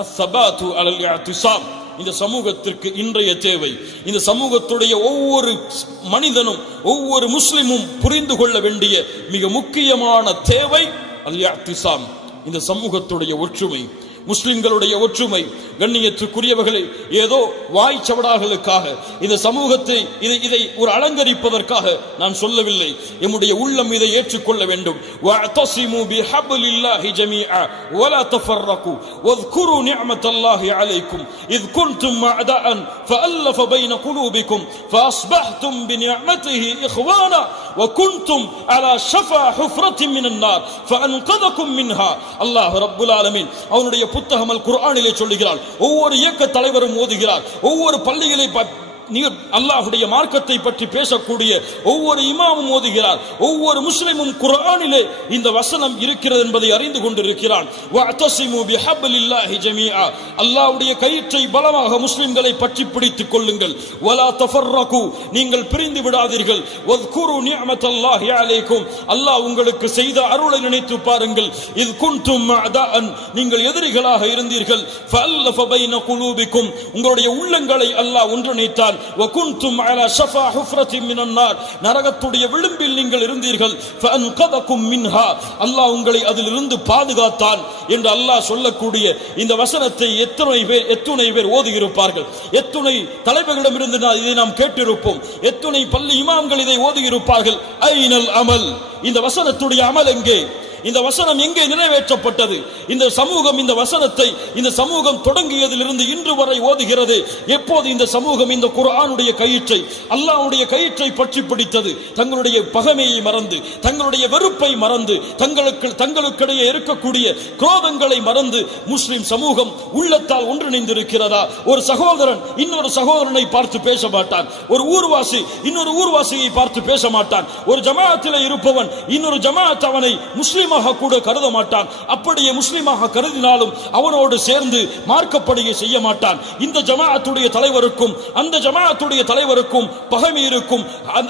அஸ்ஸபாத்து அலல் இஅ்திஸாம். இந்த சமூகத்திற்கு இன்றைய தேவை, இந்த சமூகத்துடைய ஒவ்வொரு மனிதனும் ஒவ்வொரு முஸ்லிமும் புரிந்து கொள்ள வேண்டிய மிக முக்கியமான தேவை அல் இஅ்திஸாம், இந்த சமூகத்துடைய ஒற்றுமை, முஸ்லிம்களுடைய ஒற்றுமை. கண்ணியத்துக்குரியவர்களே, ஏதோ வாய்ச்சவடாகளுக்காக இந்த சமூகத்தை இதை ஒரு அலங்கரிப்பதற்காக நான் சொல்லவில்லை. எம்முடைய உள்ளம் இதை ஏற்றுக்கொள்ள வேண்டும். வஅதஸிமு பிஹப்லில்லாஹி ஜமீஆ வலா தஃபர்ரகு வذ்குரு நிஅமத்தல்லாஹி அலைக்கும் இத் குன்தும் அஅதாஅன் ஃபஅல்லஃப பைன குலூபிக்கும் ஃபஅஸ்பஹ்தும் பிநிஅமதிஹி இኽவானா வகுன்தும் அலா ஷஃபா ஹுஃப்ரத்தின் மினன் நார் ஃபஅன்கதகும் மின்ஹா. அல்லாஹ் ரப்புல் ஆலமீன் அவனுடைய புத்தகம் அல் குர்ஆனிலே சொல்லுகிறார். ஒவ்வொரு இயக்க தலைவரும் ஓதுகிறார். ஒவ்வொரு பள்ளிகளை அல்லாஹ்வுடைய மார்க்கத்தை பற்றி பேசக்கூடிய ஒவ்வொரு இமாமும் ஓதுகிறார். ஒவ்வொரு முஸ்லிமும் குர்ஆனிலே இந்த வசனம் இருக்கிறது என்பதை அறிந்து கொண்டிருக்கிறான். வஅதஸிமு பிஹப்லில்லாஹி ஜமீஆ, அல்லாஹ்வுடைய கயிற்றை பலமாக முஸ்லிம்களை பற்றி பிடித்துக் கொள்ளுங்கள். வலா தஃபர்ரகு, நீங்கள் பிரிந்து விடாதீர்கள். வذ்குரு நிஅமத்தல்லாஹி அலைக்கும், அல்லாஹ் உங்களுக்கு செய்த அருளை நினைத்து பாருங்கள். இத் குன்தும் அஅதாஅன், நீங்கள் எதிரிகளாக இருந்தீர்கள். ஃபஅல்லஃப பைன குலூபிக்கும், உங்களுடைய உள்ளங்களை அல்லாஹ் ஒன்றிணைத்தான். வகுன்தும் அலா ஷஃபா ஹுஃப்ரத்தின் மினன் நார், நரகத்துடைய விளிம்பில் நீங்கள் இருந்தீர்கள். ஃபஅன்கதகும் மின்ஹா, அல்லாஹ் உங்களை அதிலிருந்து பாதுகாத்தான் என்று அல்லாஹ் சொல்லக்கூடிய இந்த வசனத்தை எத்துணை பேர் ஓதியிருப்பார்கள்? எத்துணை தலைவர்களிடமிருந்து இதை நாம் கேட்டிருப்போம்? எத்துணை பள்ளி இமாம்கள் இதை ஓதியிருப்பார்கள்? ஐனல் அமல், இந்த வசனத்துடைய அமல் எங்கே? இந்த வசனம் எங்கே நிறைவேற்றப்பட்டது? இந்த சமூகம் இந்த வசனத்தை, இந்த சமூகம் தொடங்கியதிலிருந்து இன்று வரை ஓதுகிறது. எப்போது இந்த சமூகம் இந்த குர்ஆனுடைய கயிற்றை, அல்லாஹ்வுடைய கயிற்றை பற்றி பிடித்தது? தங்களுடைய பகைமையை மறந்து, தங்களுடைய வெறுப்பை மறந்து, தங்களுக்கிடையே இருக்கக்கூடிய குரோதங்களை மறந்து முஸ்லிம் சமூகம் உள்ளத்தால் ஒன்றிணைந்திருக்கிறதா? ஒரு சகோதரன் இன்னொரு சகோதரனை பார்த்து பேச மாட்டான். ஒரு ஊர்வாசி இன்னொரு ஊர்வாசியை பார்த்து பேச மாட்டான். ஒரு ஜமாஅத்தில் இருப்பவன் இன்னொரு ஜமாஅத் அவனை முஸ்லிம் கூட கருத மாட்டான். அப்படியே முஸ்லிமாக கருதினாலும் அவனோடு சேர்ந்து மார்க்கப்படியை செய்ய மாட்டான். இந்த ஜமாஅத்துடைய தலைவருக்கும் அந்த ஜமாஅத்துடைய தலைவருக்கும் பகைமை இருக்கும்.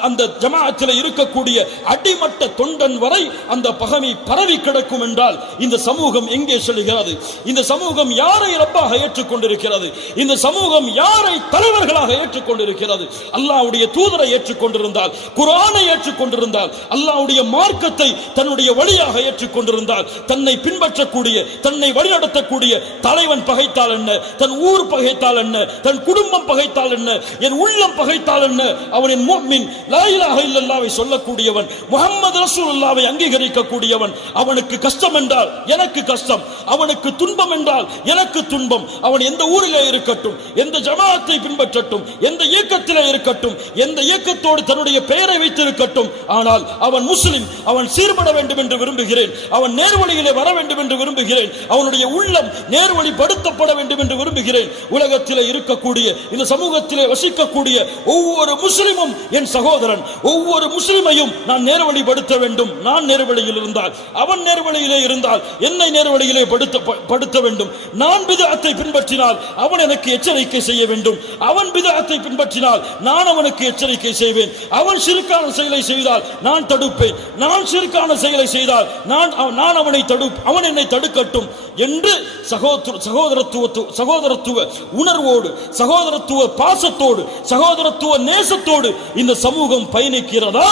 அந்த ஜமாஅத்தில் இருக்கக்கூடிய அடிமட்ட தொண்டன் வரை அந்த பகைமை பரவி கிடக்கும் என்றால் இந்த சமூகம் எங்கே செல்கிறது? இந்த சமூகம் யாரை ரப்பாக ஏற்றுக்கொண்டிருக்கிறது? இந்த சமூகம் யாரை தலைவர்களாக ஏற்றுக்கொண்டிருக்கிறது? அல்லாஹ்வுடைய தூதரை ஏற்றுக்கொண்டிருந்தால், குர்ஆனை ஏற்றுக்கொண்டிருந்தால், அல்லாஹ்வுடைய மார்க்கத்தை தன்னுடைய வழியாக ஏற்றுக்கொண்டிருந்தால், தன்னை பின்பற்றக்கூடிய, தன்னை வழிநடத்தக்கூடிய தலைவன் பகைத்தால் என்ன, தன் ஊர் பகைத்தால் என்ன, தன் குடும்பம் பகைத்தால் என்ன, என் உள்ளம் பகைத்தால் என்ன, அவனின் முஃமின், லா இலாஹ இல்லல்லாஹ்வை சொல்லக்கூடியவன், முஹம்மது ரசூலுல்லாஹ்வை அங்கீகரிக்கக்கூடியவன். அவனுக்கு கஷ்டம் என்றால் எனக்கு கஷ்டம், அவனுக்கு துன்பம் என்றால் எனக்கு துன்பம். அவன் எந்த ஊரிலே இருக்கட்டும், எந்த ஜமாஅத்தை பின்பற்றட்டும், எந்த இயக்கத்திலே இருக்கட்டும், எந்த இயக்கத்தோடு தன்னுடைய பெயரை வைத்திருக்கட்டும், ஆனால் அவன் முஸ்லிம், அவன் சீர்பட வேண்டும் என்று விரும்புகிறேன். அவன் நேர்வழியிலே வர வேண்டும் என்று விரும்புகிறேன். அவனுடைய உள்ளம் நேர்வழிப்படுத்தப்பட வேண்டும் என்று விரும்புகிறேன். உலகத்திலே இருக்கக்கூடிய, இந்த சமூகத்திலே வசிக்கக்கூடிய ஒவ்வொரு முஸ்லிமும் என் சகோதரன். ஒவ்வொரு முஸ்லிமையும் நான் நேர்வழிப்படுத்த வேண்டும். நான் நேர்வழியில் இருந்தால், அவன் நேர்வழியிலே இருந்தால் என்னை நேர்வழியிலே படுத்த வேண்டும். நான் பிதஅத்தை பின்பற்றினால் அவன் எனக்கு எச்சரிக்கை செய்ய வேண்டும். அவன் பிதஅத்தை பின்பற்றினால் நான் அவனுக்கு எச்சரிக்கை செய்வேன். அவன் ஷிர்கான செயலை செய்தால் நான் தடுப்பேன். நான் ஷிர்கான செயலை செய்தால் நான் அவன் என்னை தடுக்கட்டும் என்று சகோதரத்துவ உணர்வோடு, சகோதரத்துவ பாசத்தோடு, சகோதரத்துவ நேசத்தோடு இந்த சமூகம் பயணிக்கிறதா?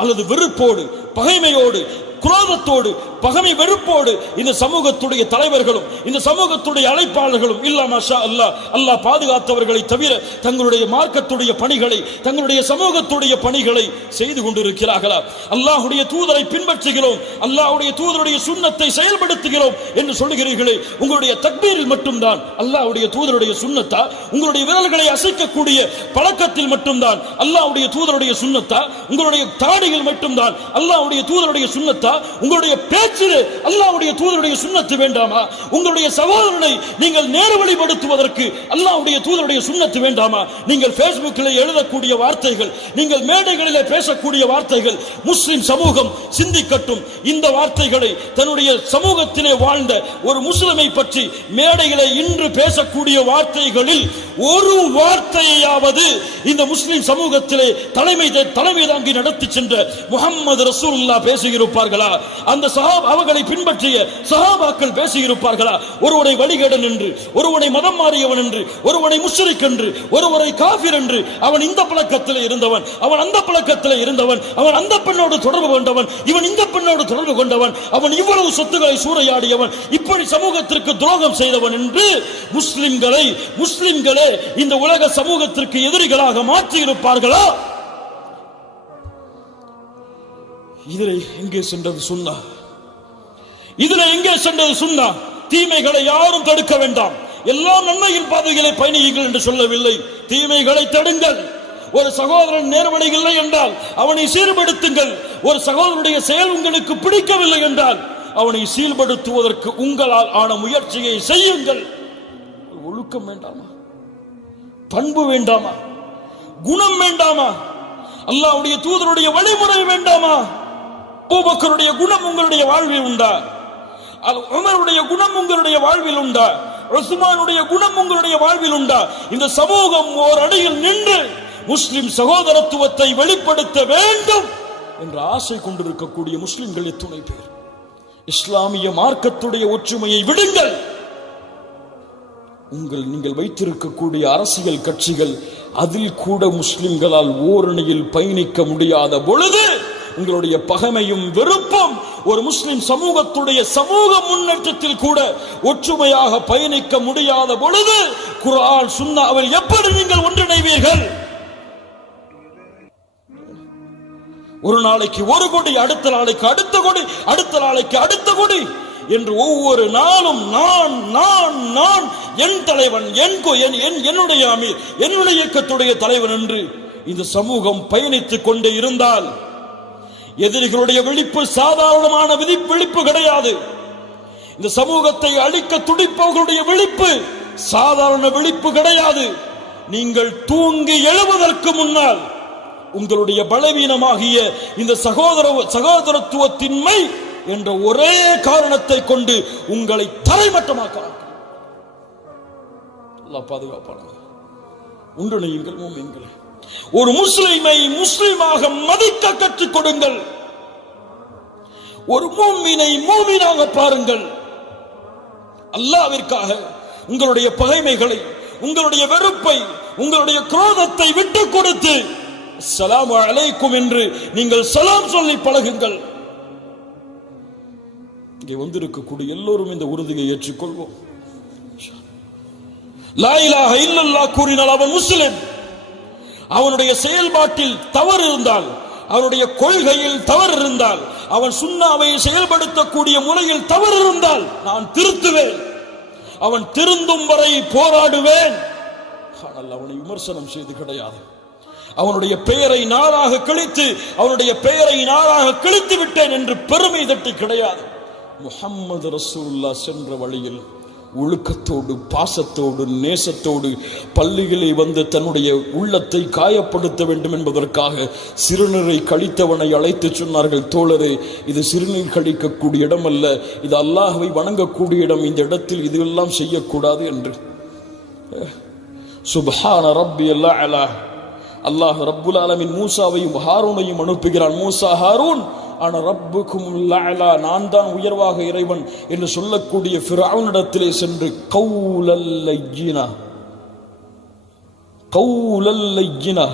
அல்லது வெறுப்போடு, பகைமையோடு, குரோதத்தோடு, பகைமை வெறுப்போடு இந்த சமூகத்துடைய தலைவர்களும் இந்த சமூகத்துடைய அழைப்பாளர்களும் இல்ல மாஷா அல்லாஹ், அல்லாஹ் பாதுகாத்தவர்களை தவிர தங்களுடைய மார்க்கத்துடைய பணிகளை, தங்களுடைய சமூகத்துடைய பணிகளை செய்து கொண்டிருக்கிறார்களா? அல்லாஹ்வுடைய தூதரை பின்பற்றுகிறோம், அல்லாஹ்வுடைய தூதருடைய சுன்னத்தை செயல்படுத்துகிறோம் என்று சொல்லுகிறீர்களே, உங்களுடைய தக்பீரில் மட்டும்தான் அல்லாஹ்வுடைய தூதருடைய சுன்னத்தா? உங்களுடைய விரல்களை அசைக்கக்கூடிய பழக்கத்தில் மட்டும்தான் அல்லாஹ்வுடைய தூதருடைய சுன்னத்தா? உங்களுடைய தாடியில் மட்டும்தான் அல்லாஹ்வுடைய தூதருடைய சுன்னத்தா? சுன்னத்தா? உங்களுடைய பேச்சிலே அல்லாஹ்வுடைய தூதருடைய சுன்னத்து வேண்டாமா? உங்களுடைய சகோதரனை நீங்கள் நேர்வழிப்படுத்துவதற்கு அல்லாஹ்வுடைய தூதருடைய சுன்னத்து வேண்டாமா? நீங்கள் ஃபேஸ்புக்கில் எழுதக்கூடிய வார்த்தைகள், நீங்கள் மேடைகளிலே பேசக்கூடிய வார்த்தைகள், முஸ்லிம் சமூகம் சிந்திக்கட்டும். இந்த வார்த்தைகளை தன்னுடைய சமூகத்திலே வாழ்ந்த ஒரு முஸ்லிமை பற்றி மேடையிலே இன்று பேசக்கூடிய வார்த்தைகளில் ஒரு வார்த்தையாவது இந்த முஸ்லிம் சமூகத்திலே தலைமை தாங்கி நடத்தி சென்ற முஹம்மது ரசூலுல்லாஹ் பேசியிருப்பார்களா? அந்த அவர்களை பின்பற்றிய சஹாபாக்கள் பேசியிருப்பார்களா? ஒருவனை வழிகேடன் என்று, ஒருவனை மதம் மாறியவன் என்று, ஒருவனை முஷ்ரிக் என்று, ஒருவரை காஃபிர் என்று, அவன் இந்த பழக்கத்தில் இருந்தவன், அவன் அந்த பழக்கத்தில் இருந்தவன், அவன் அந்த பெண்ணோடு தொடர்பு கொண்டவன், இவன் இந்த பெண்ணோடு தொடர்பு கொண்டவன், அவன் இவ்வளவு சொத்துக்களை சூறையாடியவன், இப்படி சமூகத்திற்கு துரோகம் செய்தவன் என்று முஸ்லிம்களே இந்த உலக சமூகத்திற்கு எதிரிகளாக மாற்றி இருப்பார்களா? இதில் எங்கே சென்றது சுன்னா? இதில் எங்கே சென்றது சுன்னா? தீமைகளை யாரும் தடுக்க வேண்டாம், எல்லாம் நன்மையின் பாதைகளை பயணியுங்கள் என்று சொல்லவில்லை. தீமைகளை தடுங்கள். ஒரு சகோதரன் நேர்வழி இல்லை என்றால் அவனை சீர்படுத்துங்கள். ஒரு சகோதரனுடைய செயல் உங்களுக்கு பிடிக்கவில்லை என்றால் அவனை சீர்படுத்துவதற்கு உங்களால் ஆன முயற்சியை செய்யுங்கள். ஒழுக்கம் வேண்டாமா? பண்பு வேண்டாமா? குணம் வேண்டாமா? அல்லாஹ்வுடைய தூதருடைய வழிமுறை வேண்டாமா? அபூபக்கருடைய குணம் உங்களுடைய வாழ்வில் உண்டா? உமருடைய குணம் உங்களுடைய வாழ்வில் உண்டா? உஸ்மானுடைய குணம் உங்களுடைய வாழ்வில் உண்டா? இந்த சமூகம் ஓர் அடியில் நின்று முஸ்லிம் சகோதரத்துவத்தை வெளிப்படுத்த வேண்டும் என்ற ஆசை கொண்டிருக்கக்கூடிய முஸ்லிம்கள் எத்துணை பேர். இஸ்லாமிய மார்க்கத்துடைய ஒற்றுமையை விடுங்கள். நீங்கள் வைத்திருக்கக்கூடிய அரசியல் கட்சிகள் அதில் கூட முஸ்லிம்களால் ஓரணியில் பயணிக்க முடியாத பொழுது உங்களுடைய பகைமையும் வெறுப்பும் ஒரு முஸ்லிம் சமூகத்துடைய சமூக முன்னேற்றத்தில் கூட ஒற்றுமையாக பயணிக்க முடியாத பொழுது குர்ஆன் சுன்னாவில் எப்படி நீங்கள் ஒன்றிணைவீர்கள்? ஒரு நாளைக்கு ஒரு கொடி, அடுத்த நாளைக்கு அடுத்த கொடி, அடுத்த நாளைக்கு அடுத்த கொடி என்று ஒவ்வொரு நாளும் நான் நான் நான் என் தலைவன், என்னுடைய அமீர், என்னுடைய இயக்கத்துடைய தலைவன் என்று இந்த சமூகம் பயணித்துக் கொண்டே இருந்தால் எதிரிகளுடைய விழிப்பு சாதாரணமான விழிப்பு கிடையாது. இந்த சமூகத்தை அழிக்க துடிப்பவர்களுடைய விழிப்பு சாதாரண விழிப்பு கிடையாது. நீங்கள் தூங்கி எழுவதற்கு முன்னால் உங்களுடைய பலவீனமாகிய இந்த சகோதரத்துவத்தின்மை என்ற ஒரே காரணத்தை கொண்டு உங்களை தரைமட்டமாக்கலாம். அல்லாஹ் பாதுகாப்பானாக. ஒன்றிணையுங்கள் மூமின்களே. ஒரு முஸ்லிமை முஸ்லிமாக மதிக்க கற்றுக் கொடுங்கள். ஒரு மூமினை மூமினாக பாருங்கள். அல்லாஹ்விற்காக உங்களுடைய பகைமைகளை, உங்களுடைய வெறுப்பை, உங்களுடைய குரோதத்தை விட்டுக் கொடுத்து அஸ்ஸலாமு அலைக்கும் என்று நீங்கள் சலாம் சொல்லி பழகுங்கள். இங்கே வந்திருக்கக்கூடிய எல்லோரும் இந்த உறுதியை ஏற்றுக்கொள்வோம். லா இலாஹ இல்லல்லாஹ் கூறினால் அவன் முஸ்லிம். அவனுடைய செயல்பாட்டில் தவறு இருந்தால், அவனுடைய கொள்கையில் தவறு இருந்தால், அவன் சுன்னாவை செயல்படுத்தக்கூடிய முறையில் தவறு இருந்தால் நான் திருத்துவேன். அவன் திருந்தும் வரை போராடுவேன். ஆனால் அவனை விமர்சனம் செய்து கிடையாது. அவனுடைய பெயரை நாராக கிழித்து விட்டேன் என்று பெருமை தட்டி கிடையாது. முஹம்மது ரசூலுல்லாஹ் சென்ற வழியில் ஒழுக்கத்தோடு, பாசத்தோடு, நேசத்தோடு பள்ளிகளை வந்து தன்னுடைய உள்ளத்தை காயப்படுத்த வேண்டும் என்பதற்காக சிறுநீரை கழித்தவனை அழைத்து சொன்னார்கள், தோழரே, இது சிறுநீர் கழிக்கக்கூடிய இடம் அல்ல, இது அல்லாஹ்வை வணங்கக்கூடிய இடம், இந்த இடத்தில் இதெல்லாம் செய்யக்கூடாது என்று. சுப்ஹான ரப்பியல் அலா. அல்லாஹ் ரப்புல் ஆலமீன் மூசாவையும் ஹாரூனையும் அனுப்புகிறான். மூசா, ஹாரூன், ஆனா ரப்புக்குமுல் அலா, நான் தான் உயர்வாக இறைவன் என்று சொல்லக்கூடிய ஃபிரௌனிடத்திலே சென்று கௌலல் லய்யினா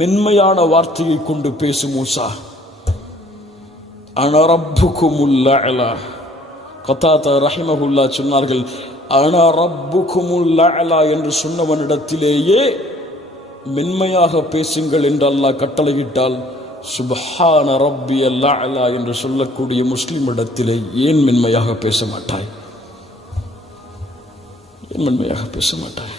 மென்மையான வார்த்தையை கொண்டு பேசு மூசா. அன ரப்புக்குமுல் அலா. கதாதா ரஹிமஹுல்லாஹ் சொன்னார்கள், அன ரப்புக்குமுல் அலா என்று சொன்னவனிடத்திலேயே மென்மையாக பேசுங்கள் என்று அல்லாஹ் கட்டளையிட்டால் சுப்ஹான ரப்பியல் அலா என்று சொல்லக்கூடிய முஸ்லிம் இடத்திலே ஏன் மென்மையாக பேச மாட்டாய்? ஏன் மென்மையாக பேச மாட்டாய்?